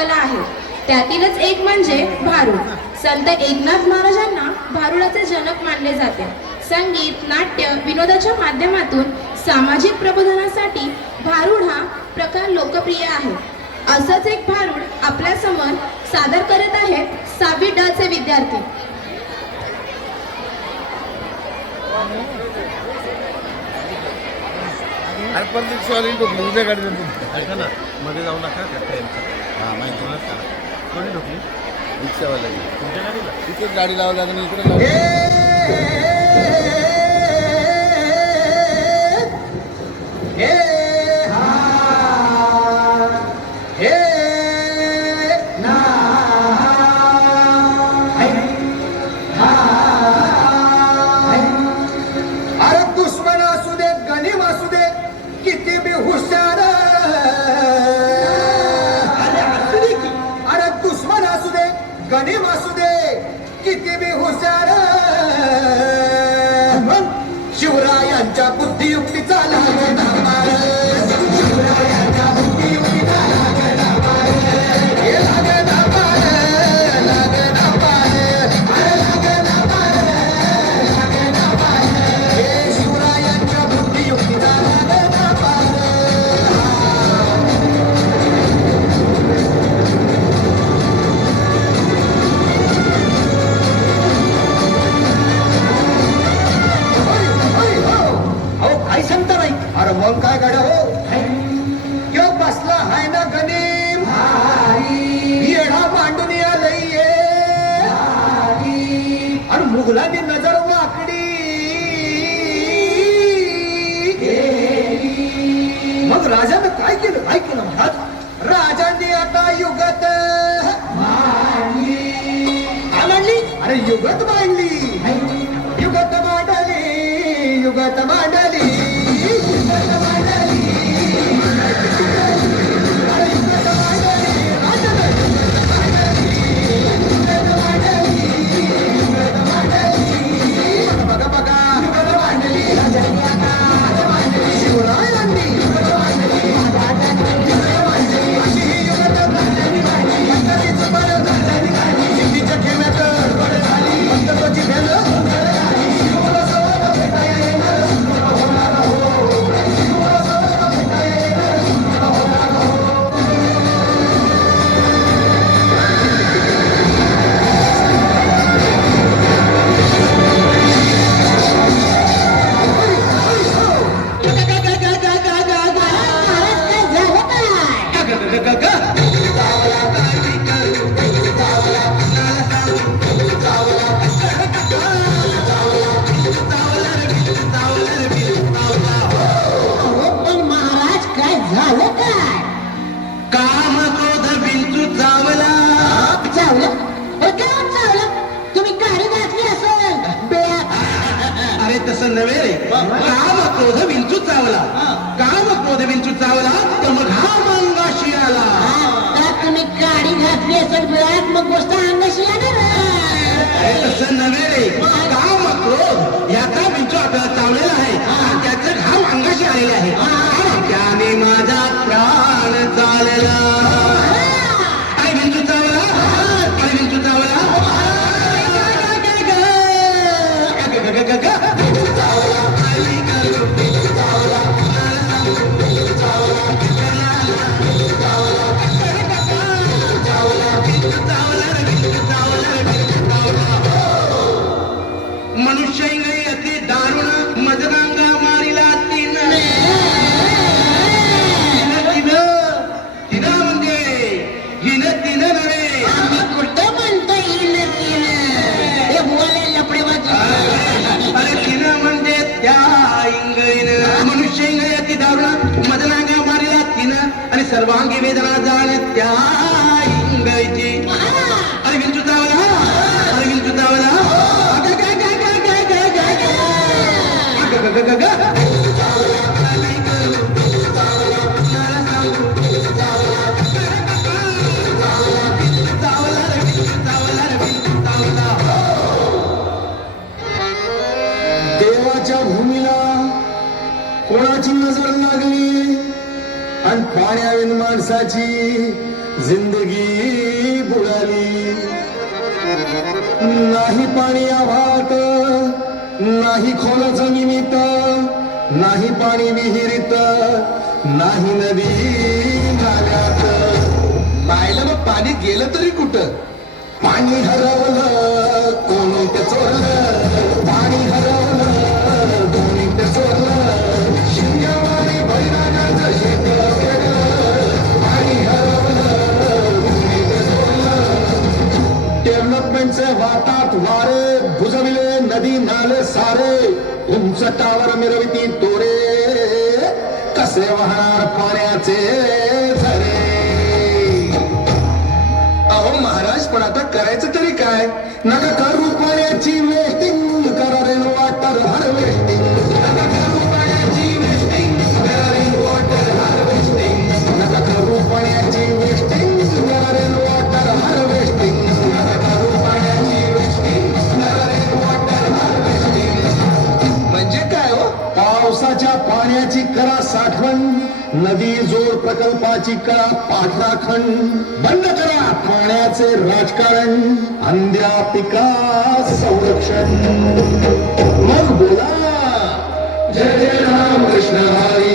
लोककला आहेत. त्यातीलच एक म्हणजे भारुड. संत एकनाथ महाराजांना भारुडाचे जनक मानले जाते. संगीत, नाट्य, विनोदाच्या माध्यमातून सामाजिक प्रबोधनासाठी भारुड हा प्रकार लोकप्रिय आहे. असंच एक भारुड आपल्या समोर सादर करत आहेत 6वी ड चे विद्यार्थी. उद्या गाडी ऐका ना, मध्ये जाऊ नका हां माहिती का कोणी ढोकली रिक्षावाला तुमच्या गाडीला तिथेच गाडी लावा लागून इकडे गणिम असू दे किती बी हुशार शिवरायांच्या बुद्धियुक्तीचा लागला मार. शिवरायांच्या बुद्धियुक्तीचा लागला मार. हे लागला मार, लागला मार, लागला मार, लागला मार. हे शिवरायांच्या बुद्धियुक्तीचा लागला मार. अरे मग काय गाड्या हो यो बसला हाय ना गणिम येडा मांडून आलंय आणि मुघलांनी नजर वाकडी मग राजानं काय केलं म्हणतात राजांनी आता युगत मांडली. अरे युगत मांडली, युगत मांडली, युगत मांडली. तसं नव्हे रे. काम क्रोध विंचू चावला, काम क्रोध विंचू चावला तर मग हा अंगाशी आला. तुम्ही गाडी घातली असेल बिळात मग गोष्ट अंगाशी येणार. तसं नव्हे रे. काम क्रोध याचा विंचू आपल्याला चावलेला आहे आणि त्याचं घाव अंगाशी आलेले आहे. त्याने माझा प्राण चालला. आणि विंचू चावला, आणि विंचू चावला. मनुष्य इंगळी अति दारुण मदनांगा मारिला तीन. तिनं म्हणजे हिनं नव्हे. आम्ही कुठं म्हणतो हिन तिन हे बोले लपडेबाजी. अरे तिनं म्हणजे त्या इंगळीनं. मनुष्य इंगळी अति दारुण मदनांगा मारिला तिनं आणि सर्वांगी वेदना जाण त्या इंगळीची. अरे विंचू चावला, अरे विंचू चावला. देवाच्या भूमीला कोणाची नजर लागली आणि पाण्याविन माणसाची जिंदगी बुडाली. नाही पाणी आव्हात, नाही खोल जमिनीत, नाही पाणी विहिरीत, नाही नदी नाल्यात. मायला मग पाणी गेलं तरी कुठं? पाणी हरवलं कोणी ते चोरलं, पाणी हरवलं कोणी ते चोरलं. शिंगावारी बैरागाचं शेत वेगळं, पाणी हरवलं कोणी ते चोरलं. डेव्हलपमेंटचे वाटात वारे बुजविले नदी नाले सारे, उंच टावर मिरविती दोरे, कसे वाहणार पाण्याचे झरे. अहो महाराज, पण आता करायचं तरी काय? नका करू पाण्याची वेस्टिंग, करा रेन वॉटर हार्वेस्टिंग. नका करू पाण्याची वेस्टिंग, करा रेन वॉटर हार्वेस्टिंग. नका करू पाण्याची वेस्टिंग, करा रेन वॉटर हार्वेस्टिंग. नका करू पाण्याची वेस्टिंग, करा रेन वॉटर हार्वेस्टिंग. म्हणजे काय हो? पावसाच्या पाण्याची करा साठवण, नदी जोड प्रकल्पाची करा पाठराखण. बंद करा पाण्याचे राजकारण, अंध्या पिका संरक्षण. मग बोला जय जय राम कृष्ण हरी.